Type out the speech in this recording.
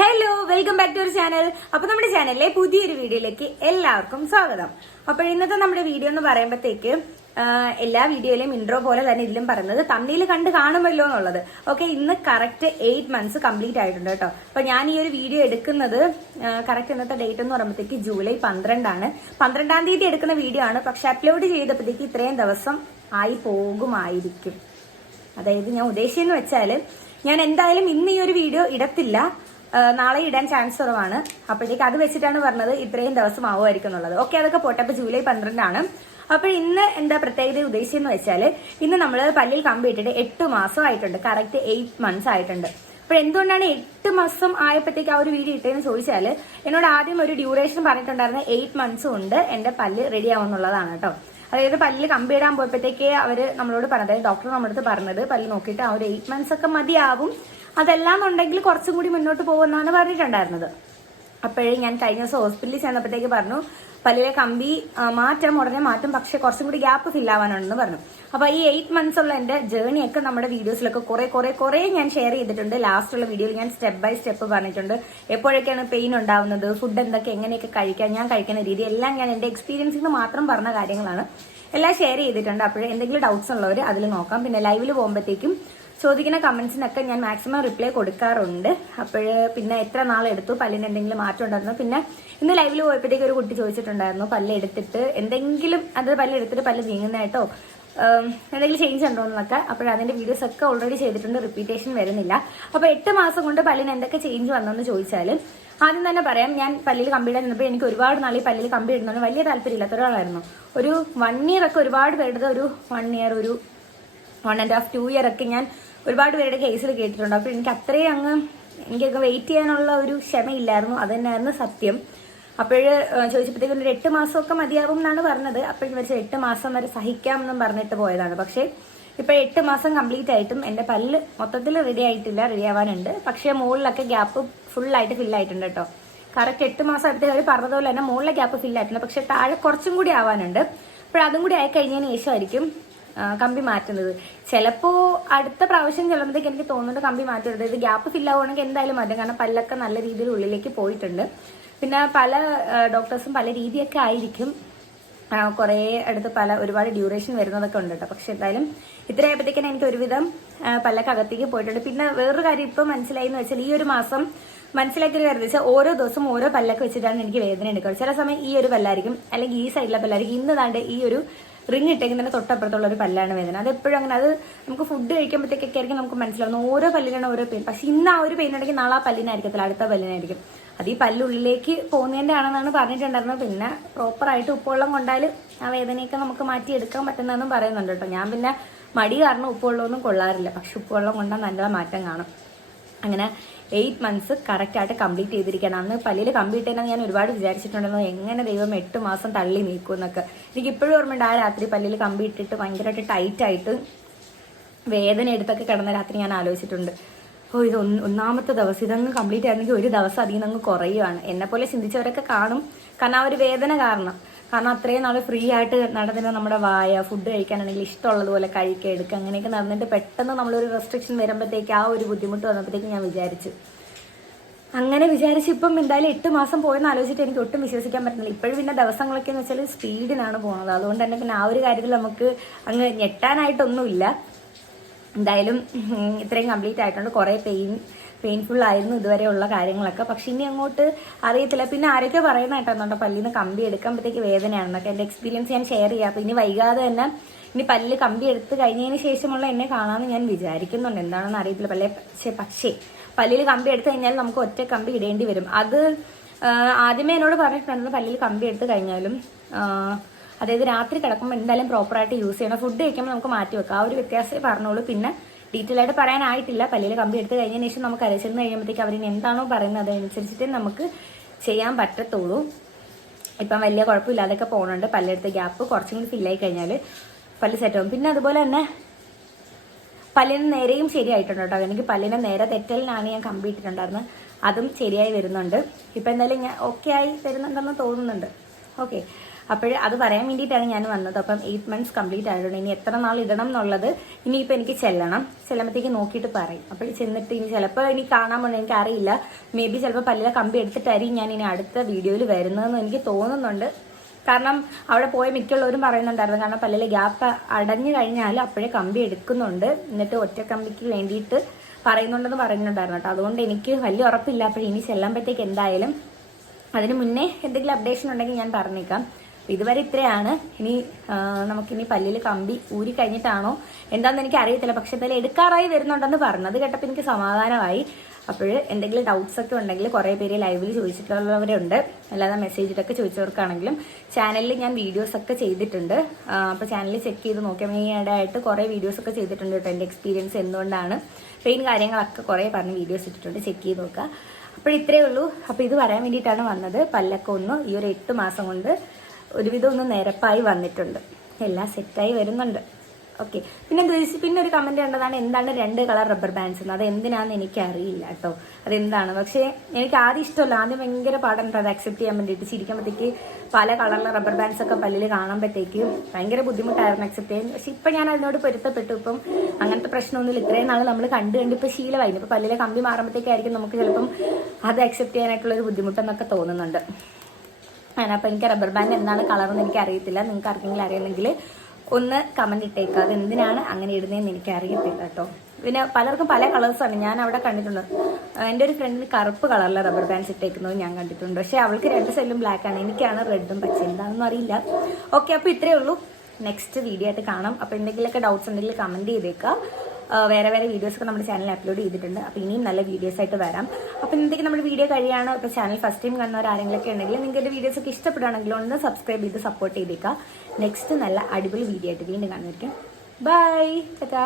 Hello welcome back to our channel അപ്പൊ നമ്മുടെ ചാനലിലെ പുതിയൊരു വീഡിയോയിലേക്ക് എല്ലാവർക്കും സ്വാഗതം. അപ്പോൾ ഇന്നത്തെ നമ്മുടെ വീഡിയോ എന്ന് പറയുമ്പോഴത്തേക്ക് എല്ലാ വീഡിയോയിലും ഇൻട്രോ പോലെ തന്നെ ഇതിലും പറയുന്നത് തമ്മിൽ കണ്ട് കാണുമല്ലോ എന്നുള്ളത്. ഓക്കെ ഇന്ന് കറക്റ്റ് എയ്റ്റ് മന്ത്സ് കംപ്ലീറ്റ് ആയിട്ടുണ്ട് കേട്ടോ. അപ്പൊ ഞാൻ ഈ ഒരു വീഡിയോ എടുക്കുന്നത് കറക്റ്റ് ഇന്നത്തെ ഡേറ്റ് എന്ന് പറയുമ്പോഴത്തേക്ക് ജൂലൈ പന്ത്രണ്ടാണ്. പന്ത്രണ്ടാം തീയതി എടുക്കുന്ന വീഡിയോ ആണ്. പക്ഷെ അപ്ലോഡ് ചെയ്തപ്പോഴത്തേക്ക് ഇത്രയും ദിവസം ആയി പോകുമായിരിക്കും. അതായത് ഞാൻ ഉദ്ദേശിച്ചെന്ന് വെച്ചാൽ ഞാൻ എന്തായാലും ഇന്ന് ഈ ഒരു വീഡിയോ ഇടത്തില്ല. നാളെ ഇടാൻ ചാൻസ് കുറവാണ്. അപ്പോഴത്തേക്ക് അത് വെച്ചിട്ടാണ് പറഞ്ഞത് ഇത്രയും ദിവസം ആവുമായിരിക്കും എന്നുള്ളത്. ഓക്കെ അതൊക്കെ പോട്ടെ. അപ്പൊ ജൂലൈ പന്ത്രണ്ടാണ്. അപ്പോൾ ഇന്ന് എന്താ പ്രത്യേകത ഉദ്ദേശിച്ചെന്ന് വെച്ചാൽ ഇന്ന് നമ്മൾ പല്ലിൽ കമ്പി ഇട്ടിട്ട് എട്ട് മാസം ആയിട്ടുണ്ട്. കറക്റ്റ് എയ്റ്റ് മന്ത്സ് ആയിട്ടുണ്ട്. അപ്പോൾ എന്തുകൊണ്ടാണ് എട്ട് മാസം ആയപ്പോഴത്തേക്ക് ആ ഒരു വീഡിയോ ഇട്ടതെന്ന് ചോദിച്ചാൽ എന്നോട് ആദ്യം ഒരു ഡ്യൂറേഷൻ പറഞ്ഞിട്ടുണ്ടായിരുന്ന എയ്റ്റ് മന്ത്സ് കൊണ്ട് എന്റെ പല്ല് റെഡി ആവുന്നുള്ളതാണ് കേട്ടോ. അതായത് പല്ലിൽ കമ്പി ഇടാൻ പോയപ്പോഴത്തേക്ക് അവർ നമ്മളോട് പറഞ്ഞത് ഡോക്ടർ നമ്മുടെ അടുത്ത് പറഞ്ഞത് പല്ല് നോക്കിയിട്ട് ആ ഒരു എയ്റ്റ് മന്ത്സ് ഒക്കെ മതിയാവും. അതെല്ലാം ഉണ്ടെങ്കിൽ കുറച്ചും കൂടി മുന്നോട്ട് പോകുമെന്നാണ് പറഞ്ഞിട്ടുണ്ടായിരുന്നത്. അപ്പോഴേ ഞാൻ കഴിഞ്ഞ ദിവസം ഹോസ്പിറ്റലിൽ ചെന്നപ്പോഴത്തേക്ക് പറഞ്ഞു പല്ലിലെ കമ്പി മാറ്റം ഉടനെ മാറ്റും പക്ഷെ കുറച്ചും കൂടി ഗ്യാപ്പ് ഫില്ലാവാനുണ്ടെന്ന് പറഞ്ഞു. അപ്പൊ ഈ എയ്റ്റ് മന്ത്സ് ഉള്ള ജേർണി ഒക്കെ നമ്മുടെ വീഡിയോസിലൊക്കെ കുറെ കുറെ കുറെ ഞാൻ ഷെയർ ചെയ്തിട്ടുണ്ട്. ലാസ്റ്റ് ഉള്ള വീഡിയോയിൽ ഞാൻ സ്റ്റെപ്പ് ബൈ സ്റ്റെപ്പ് പറഞ്ഞിട്ടുണ്ട്. എപ്പോഴൊക്കെയാണ് പെയിൻ ഉണ്ടാവുന്നത് ഫുഡ് എന്തൊക്കെ എങ്ങനെയൊക്കെ കഴിക്കാൻ ഞാൻ കഴിക്കുന്ന രീതി എല്ലാം ഞാൻ എന്റെ എക്സ്പീരിയൻസിൽ നിന്ന് മാത്രം പറഞ്ഞ കാര്യങ്ങളാണ്. എല്ലാം ഷെയർ ചെയ്തിട്ടുണ്ട്. അപ്പോഴേ എന്തെങ്കിലും ഡൗട്ട്സ് ഉള്ളവർ അതിൽ നോക്കാം. പിന്നെ ലൈവിൽ പോകുമ്പോഴത്തേക്കും ചോദിക്കുന്ന കമന്റ്സിനൊക്കെ ഞാൻ മാക്സിമം റിപ്ലൈ കൊടുക്കാറുണ്ട്. അപ്പോൾ പിന്നെ എത്ര നാളെടുത്തു പല്ലിന് എന്തെങ്കിലും മാറ്റം ഉണ്ടായിരുന്നു? പിന്നെ ഇന്ന് ലൈവിൽ പോയപ്പോഴത്തേക്ക് ഒരു കുട്ടി ചോദിച്ചിട്ടുണ്ടായിരുന്നു പല്ല് എടുത്തിട്ട് എന്തെങ്കിലും അത് പല്ല് എടുത്തിട്ട് പല്ല് നീങ്ങുന്നതായിട്ടോ എന്തെങ്കിലും ചേഞ്ച് ഉണ്ടോ എന്നൊക്കെ. അപ്പോൾ അതിന്റെ വീഡിയോസ് ഒക്കെ ഓൾറെഡി ചെയ്തിട്ടുണ്ട് റിപ്പീറ്റേഷൻ വരുന്നില്ല. അപ്പോൾ എട്ട് മാസം കൊണ്ട് പല്ലിന് എന്തൊക്കെ ചേഞ്ച് വന്നെന്ന് ചോദിച്ചാൽ ആദ്യം തന്നെ പറയാം ഞാൻ പല്ലിൽ കമ്പിയിടാൻ നിന്നപ്പോൾ എനിക്ക് ഒരുപാട് നാൾ ഈ പല്ലിൽ കമ്പി ഇടുന്നതിന് വലിയ താല്പര്യമില്ലാത്ത ഒരാളായിരുന്നു. ഒരു വൺ ഇയർ ഒക്കെ ഒരുപാട് പേരുടെ ഒരു വൺ ഇയർ ഒരു one and half two year ഒക്കെ ഞാൻ ഒരുപാട് പേരുടെ കേസിൽ കേട്ടിട്ടുണ്ട്. അപ്പോൾ എനിക്ക് അത്രയും അങ്ങ് എനിക്കൊക്കെ വെയിറ്റ് ചെയ്യാനുള്ള ഒരു ക്ഷമയില്ലായിരുന്നു. അത് തന്നെയായിരുന്നു സത്യം. അപ്പോഴ് ചോദിച്ചപ്പോഴത്തേക്കും ഒരു എട്ട് മാസമൊക്കെ മതിയാവും എന്നാണ് പറഞ്ഞത്. അപ്പോഴും വെച്ചാൽ എട്ട് മാസം വരെ സഹിക്കാം സഹിക്കാമെന്നും പറഞ്ഞിട്ട് പോയതാണ്. പക്ഷേ ഇപ്പോൾ എട്ട് മാസം കംപ്ലീറ്റ് ആയിട്ടും എന്റെ പല്ല് മൊത്തത്തിൽ റെഡി ആയിട്ടില്ല റെഡി ആവാനുണ്ട്. പക്ഷേ മുകളിലൊക്കെ ഗ്യാപ്പ് ഫുള്ളായിട്ട് ഫില്ലായിട്ടുണ്ട് കേട്ടോ. കറക്റ്റ് എട്ട് മാസം അടുത്തേ അവർ പറഞ്ഞതുപോലെ തന്നെ മുകളിലെ ഗ്യാപ്പ് ഫില്ലായിട്ടുണ്ട് പക്ഷേ താഴെ കുറച്ചും കൂടി ആവാനുണ്ട്. അപ്പോൾ അതും കൂടി ആയിക്കഴിഞ്ഞതിന് ശേഷമായിരിക്കും കമ്പി മാറ്റുന്നത്. ചിലപ്പോൾ അടുത്ത പ്രാവശ്യം ചെല്ലുമ്പോഴത്തേക്ക് എനിക്ക് തോന്നുന്നുണ്ട് കമ്പി മാറ്റരുത്. ഇത് ഗ്യാപ്പ് ഫില്ല് ആവുകയാണെങ്കിൽ എന്തായാലും മാറ്റും. കാരണം പല്ലൊക്കെ നല്ല രീതിയിൽ ഉള്ളിലേക്ക് പോയിട്ടുണ്ട്. പിന്നെ പല ഡോക്ടേഴ്സും പല രീതിയൊക്കെ ആയിരിക്കും. കുറേ അടുത്ത് പല ഒരുപാട് ഡ്യൂറേഷൻ വരുന്നതൊക്കെ ഉണ്ട് കേട്ടോ. പക്ഷെ എന്തായാലും ഇത്രയായപ്പോഴത്തേക്കും എനിക്ക് ഒരുവിധം പല്ലൊക്കെ അകത്തേക്ക് പോയിട്ടുണ്ട്. പിന്നെ വേറൊരു കാര്യം ഇപ്പം മനസ്സിലായി എന്ന് വെച്ചാൽ ഈ ഒരു മാസം മനസ്സിലാക്കിയൊരു കാര്യം വെച്ചാൽ ഓരോ ദിവസം ഓരോ പല്ലൊക്കെ വെച്ചിട്ടാണ് എനിക്ക് വേദന എടുക്കുക ചില സമയം ഈ ഒരു പല്ലായിരിക്കും അല്ലെങ്കിൽ ഈ സൈഡിലെ പല്ലായിരിക്കും. ഇന്ന് താണ്ട് ഈ ഒരു റിങ് ഇട്ടേക്കുന്നതിന്റെ തൊട്ടപ്പുറത്തുള്ള ഒരു പല്ലാണ് വേദന. അത് എപ്പോഴും അങ്ങനെ അത് നമുക്ക് ഫുഡ് കഴിക്കുമ്പോഴത്തേക്കൊക്കെ ആയിരിക്കും നമുക്ക് മനസ്സിലാവുന്ന ഓരോ പല്ലിനാണ് ഓരോ പെയിൻ പക്ഷെ ഇന്ന് ആ ഒരു പെയിൻ ഉണ്ടെങ്കിൽ നാളെ ആ പല്ലിനായിരിക്കത്തില്ല. അടുത്ത പല്ലിനായിരിക്കും. അത് ഈ പല്ലുള്ളിലേക്ക് പോകുന്നതിന്റെ ആണെന്നാണ് പറഞ്ഞിട്ടുണ്ടായിരുന്നത്. പിന്നെ പ്രോപ്പറായിട്ട് ഉപ്പുവെള്ളം കൊണ്ടാൽ ആ വേദനയൊക്കെ നമുക്ക് മാറ്റിയെടുക്കാൻ പറ്റുന്നതെന്നും പറയുന്നുണ്ട് കേട്ടോ. ഞാൻ പിന്നെ മടി കാരണം ഉപ്പുവെള്ളമൊന്നും കൊള്ളാറില്ല. പക്ഷെ ഉപ്പുവെള്ളം കൊണ്ടാൽ നല്ല മാറ്റം കാണും. അങ്ങനെ എയ്റ്റ് മന്ത്സ് കറക്റ്റായിട്ട് കംപ്ലീറ്റ് ചെയ്തിരിക്കണം അന്ന് പല്ലിൽ കംപ്ലീറ്റ് ചെയ്യണമെന്ന് ഞാൻ ഒരുപാട് വിചാരിച്ചിട്ടുണ്ടെന്ന് എങ്ങനെ ദൈവം എട്ട് മാസം തള്ളി നീക്കും എന്നൊക്കെ. എനിക്ക് ഇപ്പോഴും ഓർമ്മയുണ്ട് ആ രാത്രി പല്ലിൽ കമ്പി ഇട്ടിട്ട് ഭയങ്കരമായിട്ട് ടൈറ്റ് ആയിട്ട് വേദന എടുത്തൊക്കെ കിടന്ന രാത്രി ഞാൻ ആലോചിച്ചിട്ടുണ്ട്. ഓ ഇത് ഒന്ന് ഒന്നാമത്തെ ദിവസം ഇതങ്ങ് കംപ്ലീറ്റ് ആയിരുന്നെങ്കിൽ ഒരു ദിവസം അധികം അങ്ങ് കുറയുവാണ്. എന്നെ പോലെ ചിന്തിച്ചവരൊക്കെ കാണും. കാരണം ആ ഒരു വേദന കാരണം. കാരണം അത്രയും നാൾ ഫ്രീ ആയിട്ട് നടന്നിരുന്ന നമ്മുടെ വായ ഫുഡ് കഴിക്കാനാണെങ്കിൽ ഇഷ്ടമുള്ളതുപോലെ കഴിക്കുക എടുക്കുക അങ്ങനെയൊക്കെ നടന്നിട്ട് പെട്ടെന്ന് നമ്മളൊരു റെസ്ട്രിക്ഷൻ വരുമ്പോഴത്തേക്ക് ആ ഒരു ബുദ്ധിമുട്ട് വന്നപ്പോഴത്തേക്ക് ഞാൻ വിചാരിച്ചു. അങ്ങനെ വിചാരിച്ച് ഇപ്പം എന്തായാലും എട്ട് മാസം പോയെന്ന് ആലോചിച്ചിട്ട് എനിക്ക് ഒട്ടും വിശ്വസിക്കാൻ പറ്റുന്നില്ല. ഇപ്പോഴും പിന്നെ ദിവസങ്ങളൊക്കെ എന്ന് വെച്ചാൽ സ്പീഡിനാണ് പോകുന്നത് അതുകൊണ്ട് തന്നെ പിന്നെ ആ ഒരു കാര്യത്തിൽ നമുക്ക് അങ്ങ് ഞെട്ടാനായിട്ടൊന്നുമില്ല. എന്തായാലും ഇത്രയും കംപ്ലീറ്റ് ആയിട്ടുണ്ട്. കുറേ പെയിൻ പെയിൻഫുൾ ആയിരുന്നു ഇതുവരെയുള്ള കാര്യങ്ങളൊക്കെ. പക്ഷെ ഇനി അങ്ങോട്ട് അറിയത്തില്ല. പിന്നെ ആരൊക്കെ പറയുന്ന കേട്ടോ പല്ലിൽ നിന്ന് കമ്പി എടുക്കുമ്പോഴത്തേക്ക് വേദനയാണെന്നൊക്കെ. എന്റെ എക്സ്പീരിയൻസ് ഞാൻ ഷെയർ ചെയ്യാം. അപ്പോൾ ഇനി വൈകാതെ തന്നെ ഇനി പല്ല് കമ്പി എടുത്ത് കഴിഞ്ഞതിന് ശേഷമുള്ള എന്നെ കാണാമെന്ന് ഞാൻ വിചാരിക്കുന്നുണ്ട്. എന്താണെന്ന് അറിയത്തില്ല. പല്ലേ പക്ഷേ പക്ഷേ പല്ലിൽ കമ്പി എടുത്തു കഴിഞ്ഞാൽ നമുക്ക് ഒറ്റ കമ്പി ഇടേണ്ടി വരും. അത് ആദ്യമേ എന്നോട് പറഞ്ഞിട്ടുണ്ടായിരുന്നു പല്ലിൽ കമ്പി എടുത്തു കഴിഞ്ഞാലും അതായത് രാത്രി കിടക്കുമ്പോൾ എന്തായാലും പ്രോപ്പറായിട്ട് യൂസ് ചെയ്യണം. ഫുഡ് കഴിക്കുമ്പോൾ നമുക്ക് മാറ്റി വെക്കാം. ആ ഒരു വ്യത്യാസമേ പറഞ്ഞോളൂ. പിന്നെ ഡീറ്റെയിൽ ആയിട്ട് പറയാനായിട്ടില്ല. പല്ലിയിൽ കമ്പി എടുത്ത് കഴിഞ്ഞതിന് ശേഷം നമുക്ക് അരച്ചിരുന്ന് കഴിയുമ്പോഴത്തേക്ക് അവരിന് എന്താണോ പറയുന്നത് അതനുസരിച്ചിട്ട് നമുക്ക് ചെയ്യാൻ പറ്റത്തുള്ളൂ. ഇപ്പം വലിയ കുഴപ്പമില്ലാതൊക്കെ പോകുന്നുണ്ട് പല്ലെടുത്ത ഗ്യാപ്പ് കുറച്ചും കൂടി ഫില്ലായി കഴിഞ്ഞാൽ പല്ല് സെറ്റ് ആവും. പിന്നെ അതുപോലെ തന്നെ പല്ലിന് നേരെയും ശരിയായിട്ടുണ്ട് കേട്ടോ. എനിക്ക് പല്ലിനെ നേരെ തെറ്റലിനാണ് ഞാൻ കമ്പി ഇട്ടിട്ടുണ്ടായിരുന്നത്. അതും ശരിയായി വരുന്നുണ്ട്. ഇപ്പം എന്തായാലും ഞാൻ ഓക്കെ ആയി വരുന്നുണ്ടെന്ന് തോന്നുന്നുണ്ട്. ഓക്കെ അപ്പോൾ അത് പറയാൻ വേണ്ടിയിട്ടാണ് ഞാൻ വന്നത്. അപ്പം എയ്റ്റ് മന്ത്സ് കംപ്ലീറ്റ് ആയിട്ടുണ്ട്. ഇനി എത്ര നാൾ ഇടണം എന്നുള്ളത് ഇനിയിപ്പോൾ എനിക്ക് ചെല്ലണം. ചെല്ലുമ്പോഴത്തേക്ക് നോക്കിയിട്ട് പറയും. അപ്പോൾ ചെന്നിട്ട് ഇനി ചിലപ്പോൾ ഇനി കാണാൻ പോകുന്നത് എനിക്ക് അറിയില്ല മേ ബി ചിലപ്പോൾ പല്ലിലെ കമ്പി എടുത്തിട്ടായിരിക്കും ഞാൻ ഇനി അടുത്ത വീഡിയോയിൽ വരുന്നതെന്ന് എനിക്ക് തോന്നുന്നുണ്ട്. കാരണം അവിടെ പോയ മിക്കുള്ളവരും പറയുന്നുണ്ടായിരുന്നു. കാരണം പല്ലിലെ ഗ്യാപ്പ് അടഞ്ഞു കഴിഞ്ഞാൽ അപ്പോഴേ കമ്പി എടുക്കുന്നുണ്ട്. എന്നിട്ട് ഒറ്റ കമ്പിക്ക് വേണ്ടിയിട്ട് പറയുന്നുണ്ടെന്ന് പറയുന്നുണ്ടായിരുന്നു കേട്ടോ. അതുകൊണ്ട് എനിക്ക് വലിയ ഉറപ്പില്ല. അപ്പോൾ ഇനി ചെല്ലുമ്പോഴത്തേക്ക് എന്തായാലും അതിന് മുന്നേ എന്തെങ്കിലും അപ്ഡേഷൻ ഉണ്ടെങ്കിൽ ഞാൻ പറഞ്ഞേക്കാം. ഇതുവരെ ഇത്രയാണ്. ഇനി നമുക്കിനി പല്ലിൽ കമ്പി ഊരി കഴിഞ്ഞിട്ടാണോ? എന്താണെന്ന് എനിക്ക് അറിയത്തില്ല. പക്ഷെ എന്തായാലും എടുക്കാറായി വരുന്നുണ്ടെന്ന് പറഞ്ഞത് കേട്ടപ്പോൾ എനിക്ക് സമാധാനമായി. അപ്പോൾ എന്തെങ്കിലും ഡൗട്ട്സ് ഒക്കെ ഉണ്ടെങ്കിൽ കുറേ പേര് ലൈവിൽ ചോദിച്ചിട്ടുള്ളവരുണ്ട്. അല്ലാതെ മെസ്സേജിലൊക്കെ ചോദിച്ചവർക്കാണെങ്കിലും ചാനലിൽ ഞാൻ വീഡിയോസ് ഒക്കെ ചെയ്തിട്ടുണ്ട്. അപ്പോൾ ചാനൽ ചെക്ക് ചെയ്ത് നോക്കിയാൽ ഈയിടെയായിട്ട് കുറേ വീഡിയോസ് ഒക്കെ ചെയ്തിട്ടുണ്ട് കേട്ടോ. എന്റെ എക്സ്പീരിയൻസ് എന്തുകൊണ്ടാണ്. പെയിൻ കാര്യങ്ങളൊക്കെ കുറേ പറഞ്ഞ് വീഡിയോസ് ഇട്ടിട്ടുണ്ട്. ചെക്ക് ചെയ്ത് നോക്കുക. അപ്പോൾ ഇത്രയേ ഉള്ളൂ. അപ്പോൾ ഇത് പറയാൻ വേണ്ടിയിട്ടാണ് വന്നത്. പല്ലൊക്കെ ഒന്ന് ഈ ഒരു എട്ട് മാസം കൊണ്ട് ഒരുവിധം ഒന്ന് നിരപ്പായി വന്നിട്ടുണ്ട്. എല്ലാം സെറ്റായി വരുന്നുണ്ട്. ഓക്കെ പിന്നെ പിന്നെ ഒരു കമന്റ് കണ്ടതാണ് എന്താണ് രണ്ട് കളർ റബ്ബർ ബാൻഡ്സ് എന്ന് അത് എന്തിനാന്ന് എനിക്ക് അറിയില്ല കേട്ടോ അതെന്താണ്? പക്ഷേ എനിക്ക് ആദ്യം ഇഷ്ടമല്ല. ആദ്യം ഭയങ്കര പാടുണ്ട് അത് അക്സെപ്റ്റ് ചെയ്യാൻ വേണ്ടിയിട്ട്. ചിരിക്കുമ്പോഴത്തേക്ക് പല കളറിലെ റബ്ബർ ബാൻഡ്സ് ഒക്കെ പല്ലിൽ കാണുമ്പോഴത്തേക്ക് ഭയങ്കര ബുദ്ധിമുട്ടായിരുന്നു അക്സെപ്റ്റ് ചെയ്യാൻ. പക്ഷെ ഇപ്പം ഞാൻ അതിനോട് പൊരുത്തപ്പെട്ടു. ഇപ്പം അങ്ങനത്തെ പ്രശ്നമൊന്നുമില്ല. ഇത്രയും നാൾ നമ്മൾ കണ്ടു കണ്ട് ഇപ്പോൾ ശീലമായി. ഇപ്പൊ പല്ലിലെ കമ്പി മാറുമ്പോഴത്തേക്കായിരിക്കും നമുക്ക് ചിലപ്പം അത് അക്സെപ്റ്റ് ചെയ്യാനായിട്ടുള്ള ഒരു ബുദ്ധിമുട്ടെന്നൊക്കെ തോന്നുന്നുണ്ട്. അപ്പം എനിക്ക് റബ്ബർ ബാൻഡ് എന്താണ് കളർ എന്ന് എനിക്ക് അറിയത്തില്ല. നിങ്ങൾക്ക് ആർക്കെങ്കിലും അറിയുന്നെങ്കിൽ ഒന്ന് കമന്റ് ഇട്ടേക്കുക അത് എന്തിനാണ് അങ്ങനെ ഇടുന്നതെന്ന് എനിക്ക് അറിയത്തില്ല കേട്ടോ. പിന്നെ പലർക്കും പല കളേഴ്സാണ് ഞാൻ അവിടെ കണ്ടിട്ടുണ്ട്. എന്റെ ഒരു ഫ്രണ്ടിന് കറുപ്പ് കളറിലെ റബ്ബർ ബാൻഡ്സ് ഇട്ടേക്കുന്നത് ഞാൻ കണ്ടിട്ടുണ്ട്. പക്ഷേ അവൾക്ക് രണ്ട് സൈഡിലും ബ്ലാക്ക് ആണ്. എനിക്കാണ് റെഡും പച്ച. എന്താണെന്നും അറിയില്ല. ഓക്കെ അപ്പോൾ ഇത്രയേ ഉള്ളൂ. നെക്സ്റ്റ് വീഡിയോ ആയിട്ട് കാണാം. അപ്പോൾ എന്തെങ്കിലുമൊക്കെ ഡൗട്ട്സ് ഉണ്ടെങ്കിൽ കമന്റ് ചെയ്തേക്കുക വേറെ വേറെ വീഡിയോസ് ഒക്കെ നമ്മുടെ ചാനലിൽ അപ്ലോഡ് ചെയ്തിട്ടുണ്ട്. അപ്പോൾ ഇനിയും നല്ല വീഡിയോസ് ആയിട്ട് വരാം. അപ്പോൾ ഇന്നത്തേക്ക് നമ്മുടെ വീഡിയോ കഴിയാണ്. ഇപ്പോൾ ചാനൽ ഫസ്റ്റ് ടൈം കാണുന്നവർ ആരെങ്കിലൊക്കെ ഉണ്ടെങ്കിൽ നിങ്ങൾക്ക് എന്റെ വീഡിയോസ് ഒക്കെ ഇഷ്ടപ്പെടുകയാണെങ്കിൽ ഒന്ന് സബ്സ്ക്രൈബ് ചെയ്ത് സപ്പോർട്ട് ചെയ്തേക്കുക. നെക്സ്റ്റ് നല്ല അടിപൊളി വീഡിയോ ആയിട്ട് വീണ്ടും കാണുമായിരിക്കും ബൈ ടാറ്റാ